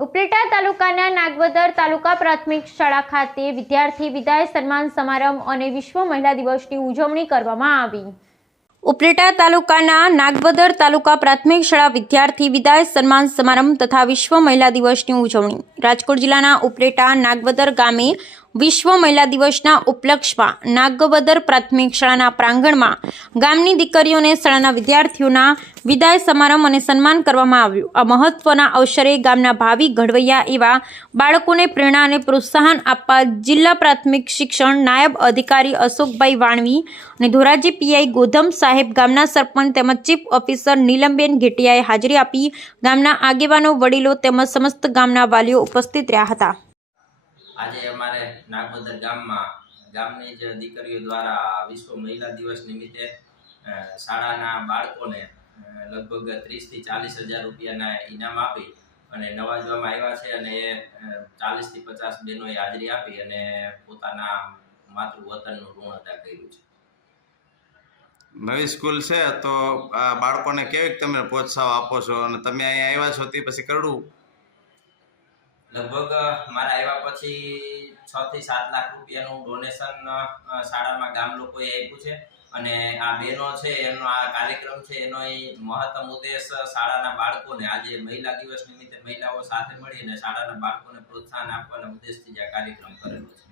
ઉપલેટા તાલુકાના નાગવદર તાલુકા પ્રાથમિક શાળા ખાતે વિદ્યાર્થી વિદાય સન્માન સમારંભ અને વિશ્વ મહિલા દિવસની ઉજવણી કરવામાં આવી. ઉપલેટા તાલુકાના નાગવદર તાલુકા પ્રાથમિક શાળા વિદ્યાર્થી વિદાય સન્માન સમારંભ તથા વિશ્વ મહિલા દિવસની ઉજવણી. રાજકોટ જિલ્લાના ઉપલેટા નાગવદર ગામે વિશ્વ મહિલા દિવસના ઉપલક્ષમાં નાગવદર પ્રાથમિક શાળાના પ્રાંગણમાં ગામની દીકરીઓને શાળાના વિદ્યાર્થીઓના વિદાય સમારંભ અને સન્માન કરવામાં આવ્યું. આ મહત્વના અવસરે ગામના ભાવિ ઘડવૈયા એવા બાળકોને પ્રેરણા અને પ્રોત્સાહન આપવા જિલ્લા પ્રાથમિક શિક્ષણ નાયબ અધિકારી અશોકભાઈ વાણવી અને ધોરાજી પીઆઈ ગોધમ સાહેબ ગામના સરપંચ તેમજ ચીફ ઓફિસર નીલમબેન ઘેટિયાએ હાજરી આપી. ગામના આગેવાનો, વડીલો તેમજ સમસ્ત ગામના વાલીઓ ઉપસ્થિત રહ્યા હતા. આજે અમારે નાગબદર ગામમાં ગામની જ દીકરીઓ દ્વારા વિશ્વ મહિલા દિવસ નિમિત્તે શાળાના બાળકોને લગભગ ત્રીસથી ચાલીસ હજાર રૂપિયાના ઇનામ આપી અને નવાજવામાં આવ્યા છે અને ચાલીસથી પચાસ બહેનોએ હાજરી આપી અને પોતાના માતૃવતનનું ઋણ અદા કર્યું છે. નવી સ્કૂલ છે તો આ બાળકોને કેવી તમે પ્રોત્સાહન આપો છો અને તમે અહીંયા આવ્યા છો તે પછી કરડું? લગભગ મારા આવ્યા પછી છ થી સાત લાખ રૂપિયાનું ડોનેશન શાળામાં ગામ લોકોએ આપ્યું છે. અને આ બહેનો છે એનો આ કાર્યક્રમ છે, એનો મહત્તમ ઉદ્દેશ શાળાના બાળકોને આજે મહિલા દિવસ નિમિત્તે મહિલાઓ સાથે મળીને શાળાના બાળકોને પ્રોત્સાહન આપવાના ઉદ્દેશથી જ આ કાર્યક્રમ કરેલો છે.